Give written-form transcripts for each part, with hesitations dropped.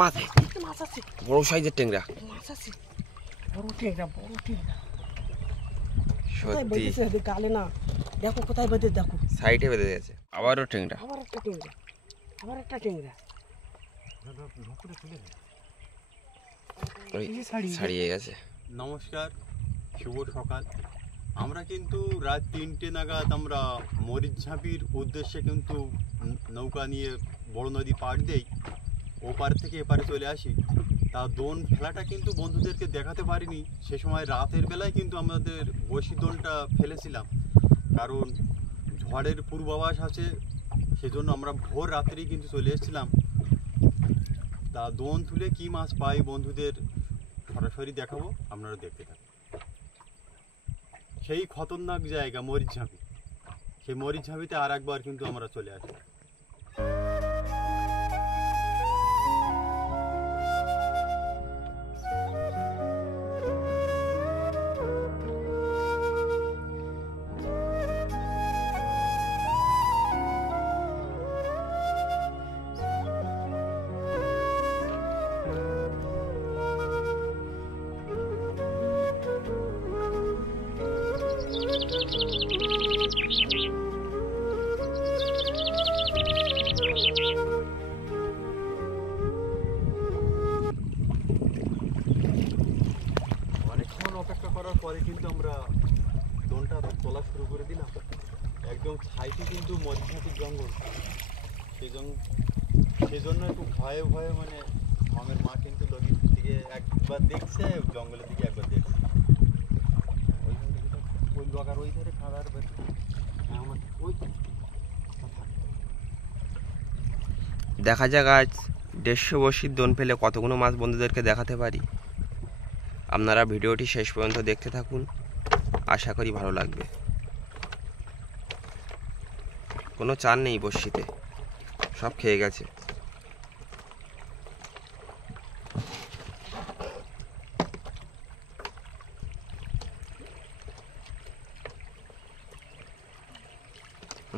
মাছ আছে বড় সাইজের ট্যাংরা। সত্যি গালে না, দেখো কোথায় বেঁধে, দেখো সাইডে বেঁধে গেছে। আবারও ট্যাংরা, আবার একটা ট্যাংরা ছাড়িয়ে গেছে। নমস্কার, শুভ সকাল। আমরা কিন্তু রাত 3টে নাগাদ আমরা মরিচঝাঁপির উদ্দেশ্যে কিন্তু নৌকা নিয়ে বড় নদী পাড় দেই, ওপার থেকে এপারে চলে আসি। তা দোন ফেলাটা কিন্তু বন্ধুদেরকে দেখাতে পারিনি। সে সময় রাতের বেলায় কিন্তু আমাদের বসি দোনটা ফেলেছিলাম, কারণ ঝড়ের পূর্বাভাস আছে, সেজন্য আমরা ভোর রাত্রেই কিন্তু চলে এসেছিলাম। তা দোন তুলে কী মাছ পাই বন্ধুদের সরাসরি দেখাবো, আপনারা দেখতে থাকুন। সেই খতরনাক জায়গা মরিচঝাঁপি, সেই মরিচঝাঁপিতে আর একবার কিন্তু আমরা চলে আসি। অনেকক্ষণ অপেক্ষা করার পরে কিন্তু আমরা দোনটা তোলা শুরু করে দিলাম। একদম সাইডে কিন্তু মরিচঝাঁপির জঙ্গল, সেজন্য একটু ভয়ে ভয়ে মানে মামের মা কিন্তু নদীর দিকে একবার দেখছে, জঙ্গলের দিকে একবার দেখছে। ওই বাগার ওই ধারে খাবার ওই দেখা যাক আজ 150 বড়শির দোন ফেলে কতগুলো মাছ বন্ধুদেরকে দেখাতে পারি। আপনারা ভিডিওটি শেষ পর্যন্ত দেখতে থাকুন, আশা করি ভালো লাগবে। কোনো চার নেই বড়শিতে, সব খেয়ে গেছে।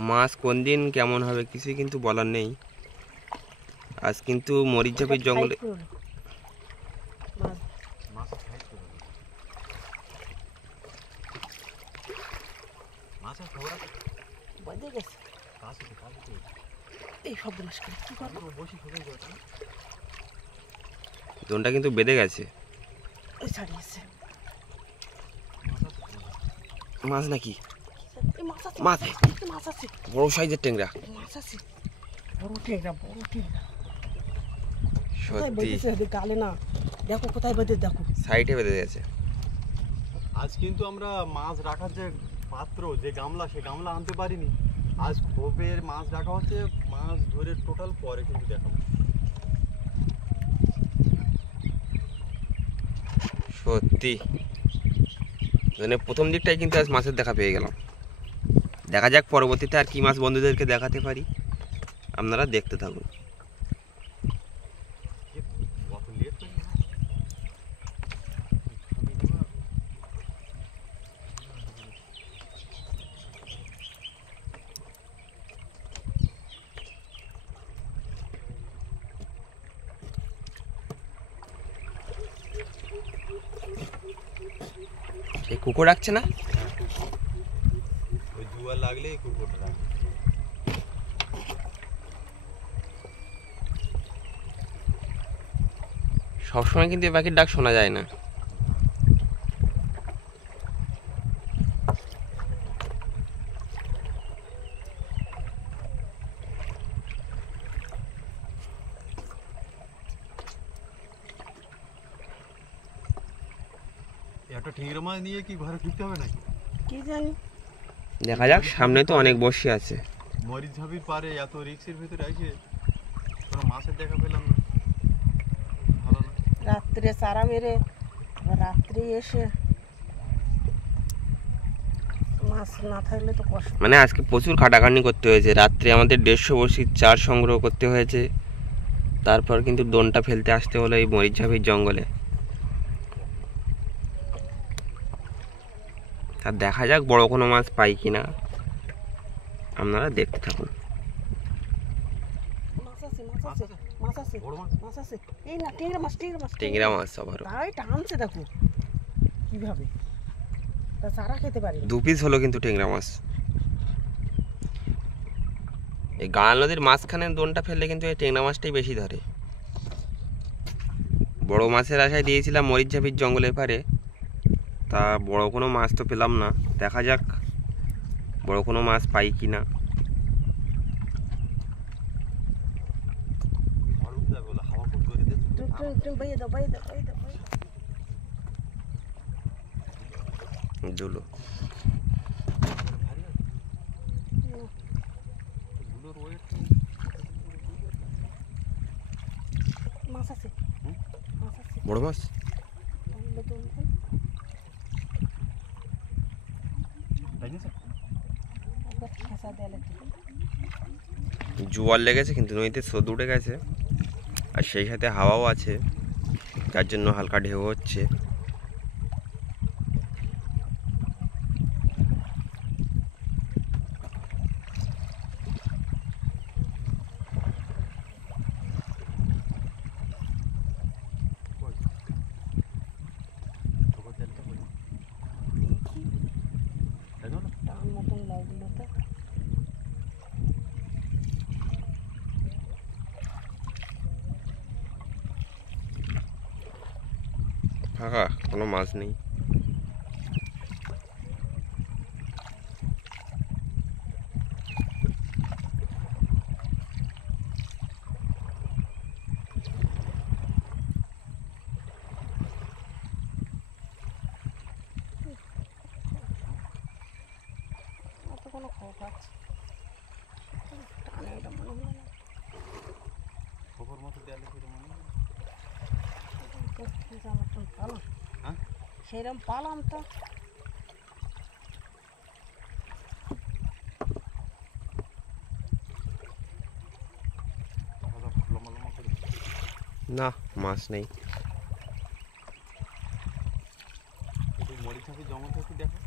মাছ কোন দিন কেমন হবে কিছুই কিন্তু বলার নেই। আজ কিন্তু মরিচঝাপির জঙ্গলে দোনটা কিন্তু বেঁধে গেছে। মাছ নাকি? মাছ আছে বড় সাইজের ট্যাংরা। সত্যি গালে না, দেখো কোথায় বেঁধে, দেখো সাইডে বেঁধে গেছে। আজ কিন্তু আমরা মাছ রাখার যে পাত্র, যে গামলা, সে গামলা আনতে পারিনি। আজ খোপের মাছ রাখা হচ্ছে, মাছ ধরে টোটাল পরে কিন্তু দেখাবো। সত্যি মানে প্রথম দিকটাই কিন্তু আজ মাছের দেখা পেয়ে গেলাম। দেখা যাক পরবর্তীতে আর কি মাছ বন্ধুদেরকে দেখাতে পারি, আপনারা দেখতে থাকুন। এই কুকুর রাখছে না, ওই জুয়া লাগলে কুকুরটা রাখে। সবসময় কিন্তু এই পাখির ডাক শোনা যায় না। একটা ঠিংরা মাছ নিয়ে কি ঘরে ফিরতে হবে নাকি কি জানি, দেখা যাক, সামনে তো অনেক বসি আছে। মরিচঝাপির পারে এত রিক্সের ভিতরে এসে কোনো মাছের দেখা পেলাম না, ভালো না। রাত্রে চারা মেরে রাত্রে এসে মাছ না থাকলে তো কষ্ট। মানে আজকে প্রচুর খাটাখাটনি করতে হয়েছে। রাত্রে আমাদের 150 বড়শির চার সংগ্রহ করতে হয়েছে, তারপর কিন্তু দোনটা ফেলতে আসতে হলো এই মরিচঝাপির জঙ্গলে। আর দেখা যাক বড় কোনো মাছ পাই কিনা, আপনারা দেখতে থাকুন। মাছ আছে মাছ আছে, বড় মাছ? মাছ আছে। এই না টেংরা মাছ, টেংরা মাছ, টেংরা মাছ আবারও তাই টানছে দেখো কিভাবে, তা চারা খেতে পারি না। 2 পিস হলো কিন্তু টেংরা মাছ। এই গাঁড়া নদীর মাঝখানে দোনটা ফেললে কিন্তু এই টেংরা মাছটাই বেশি ধরে। বড় মাছের আশায় দিয়েছিলাম মরিচঝাপির জঙ্গলের পারে, তা বড় কোনো মাছ তো পেলাম না। দেখা যাক বড় কোনো মাছ পাই কি না। ঝড় উঠে যাবে বলে হাওয়া খুব জোরে দিচ্ছে। তুমি বাইয়ে দাও, বাইয়ে দাও, বাইয়ে দাও, বাইয়ে দাও। দুলো ভারী আছে। এগুলোর ওয়েট মাছ আছে, মাছ আছে। বড় মাছ তাহলে তো তাই না স্যার? একবার খেসা দেয়ালে জোয়ার লেগেছে কিন্তু নদীতে স্রোত উঠে গেছে, আর সেই সাথে হাওয়াও আছে, যার জন্য হালকা ঢেউ হচ্ছে। ঠোকর তেলটা করি। তাই না? টান মতন লাগলো তো। ফাঁকা, কোনো মাছ নেই। অত কোনো খবর পাচ্ছি টানে এটা মনে হলো না। ঠোকর মতো দেয়ালে করে মনে হয়। খেসা মতন পালাম, হ্যাঁ? সেরকম পালাম তো। লম্বা লম্বা করে। না, মাছ নেই। একটু মরিচঝাপির জঙ্গলটা একটু দেখো।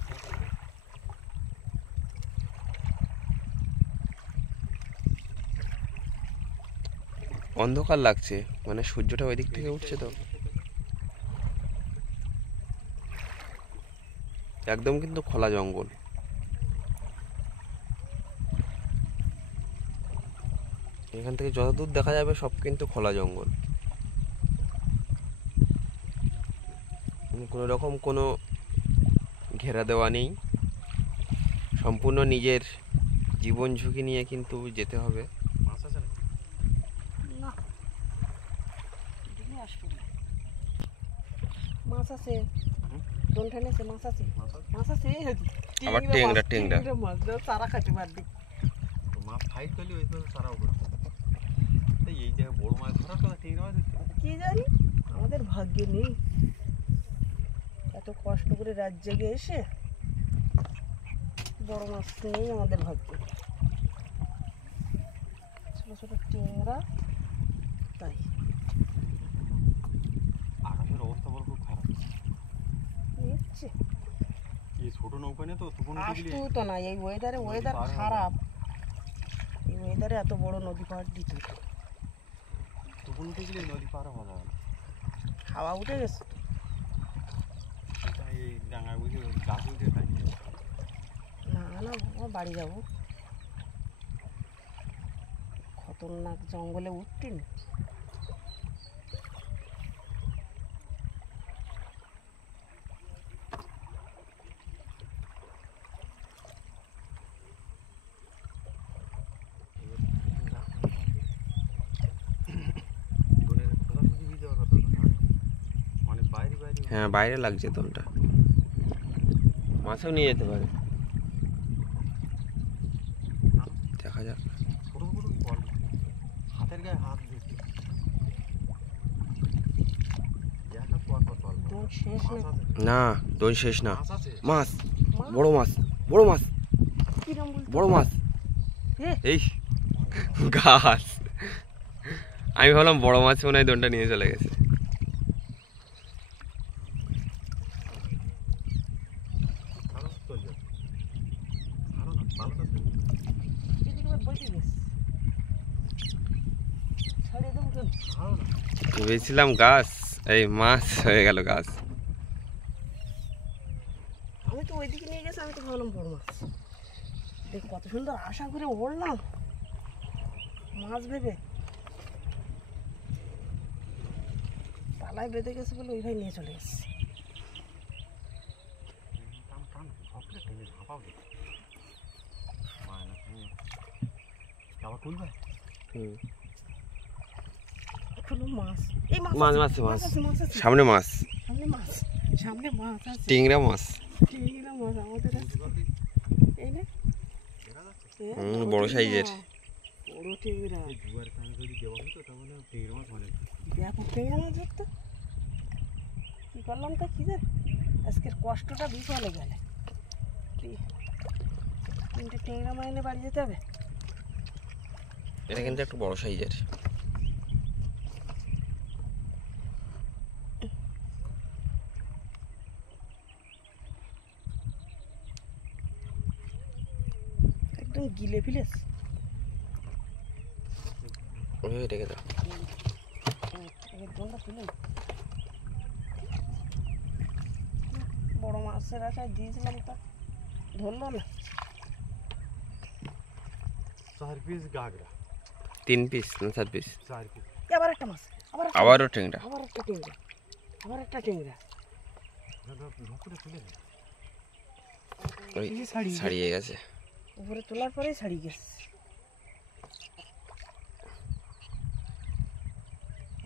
অন্ধকার লাগছে, মানে সূর্যটা ওই দিক থেকে উঠছে তো। একদম কিন্তু খোলা জঙ্গল। এখান থেকে যতদূর দেখা যাবে সব কিন্তু খোলা জঙ্গল। কোনো রকম কোনো ঘেরা দেওয়া নেই, সম্পূর্ণ নিজের জীবন ঝুঁকি নিয়ে কিন্তু যেতে হবে। মাছ আছে না? না ডিঙে আসবে না। মাছ আছে, দোন ঠেনেছে, মাছ আছে, মাছ আছে? মাছ আছে। এই হচ্ছে আবার মাছ, টেংরা, টেংরা। মাছ দাও, চারা খাইতে পারবি। তো মাছ ফাইট করলে ওইভাবে সারাও করে। তাই এই জায়গায় বড় মাছ ধরার কথা, টেংরা মাছ ধরতে হবে। কি জানি আমাদের ভাগ্যে নেই, এত কষ্ট করে রাত জেগে এসে বড় মাছ নেই আমাদের ভাগ্যে। ছোট ছোট টেংরা, তাই আকাশের অবস্থা বড় খুব খারাপ। নিচ্ছে। এই ছোট নৌকা নিয়ে তো তখন আসতু তো না, এই ওয়েদারে, নদী ওয়েদার পার হবে। খারাপ, এই ওয়েদারে এত বড় নদী পার দিত। তখন উঠে গেলে নদী পার হওয়া যাবে না। হাওয়া উঠে গেছে, এটা এই ডাঙায় বুঝে গাছ উঠে খাই। না না আমার বাড়ি যাবো, খতরনাক জঙ্গলে উঠতেন। মানে বাইরে বাইরে হ্যাঁ, বাইরে লাগছে দোনটা, মাছও নিয়ে যেতে পারে। দেখা যাক। ছোট ছোট বল হাতের গায়ে হাত দিচ্ছে। একটা পর পর তল দোন শেষ মাছ না, আছে, না, দোন শেষ না। মাছ আছে। মাছ, বড় মাছ, বড় মাছ, কিরম বলতে বড় মাছ। এ, এই গাছ, আমি ভাবলাম বড় মাছ মনে হয় দোনটা নিয়ে চলে গেছে। ছাড়ো, চল যাও। ছাড়ো না, ভালো কাজ করো। এদিকে আবার বইতে গেছে, ছাড়িয়ে দেবো কেন? ভেবেছিলাম গাছ, এই মাছ হয়ে গেল গাছ। আমি তো ওইদিকে নিয়ে গেছি, আমি তো ভাবলাম বড় মাছ। দেখ কত সুন্দর আশা করে ওড়লাম মাছ ভেবে, পালায় বেঁধে গেছে বলে ওই ভাই নিয়ে চলে গেছে। এখনো মাছ, এই মাছ মাছ আছে, মাছ মাছ আছে, মাছ আছে। সামনে মাছ, সামনে মাছ, সামনে মাছ আছে। টিংরা মাছ। টিংরা মাছ আমাদের আছে। এই না বড় সাইজের। বড় টিংরা, ব্যাপক টিংরা মাছ ধরতো। কি করলাম তা কি জানি, আজকের কষ্টটা বিফলে গেলে। 3টে টিংরা মাইনে বাড়ি যেতে হবে। এটা কিন্তু একটু বড় সাইজের। একদম গিলে ফিলেস। রেখে দাও। বড় মাছের আশায় দিয়েছিলাম, তা ধরলো না। 4 পিস গাগরা, 3 পিস না 4 পিস। 4 পিস। আবার একটা মাছ, আবারও টিংরা। আবার একটা টিংরা, আবার একটা টিংরা। ওই ছাড়িয়ে গেছে। উপরে তোলার পরেই ছাড়িয়ে গেছে।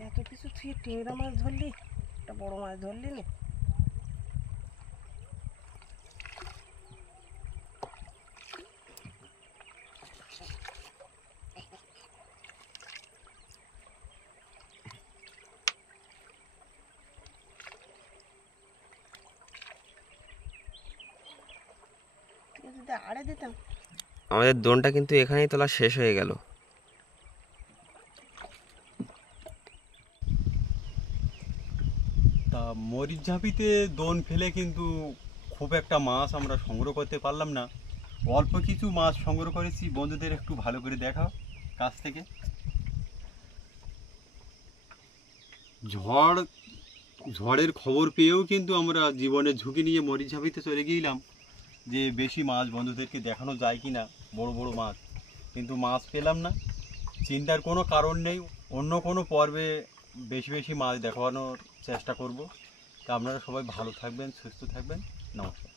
এত কিছু তুই টিংরা মাছ ধরলি, একটা বড় মাছ ধরলি না। যদি আড়ে দিতাম। আমাদের দোনটা কিন্তু এখানেই তোলা শেষ হয়ে গেল। তা মরিচঝাপিতে দোন ফেলে কিন্তু খুব একটা মাছ আমরা সংগ্রহ করতে পারলাম না। অল্প কিছু মাছ সংগ্রহ করেছি, বন্ধুদের একটু ভালো করে দেখাও কাছ থেকে। ঝড়ের খবর পেয়েও কিন্তু আমরা জীবনের ঝুঁকি নিয়ে মরিচঝাপিতে চলে গিয়েছিলাম যে বেশি মাছ বন্ধুদেরকে দেখানো যায় কি না, বড় বড় মাছ, কিন্তু মাছ পেলাম না। চিন্তার কোনো কারণ নেই, অন্য কোনো পর্বে বেশি বেশি মাছ দেখানোর চেষ্টা করব। তা আপনারা সবাই ভালো থাকবেন, সুস্থ থাকবেন, নমস্কার।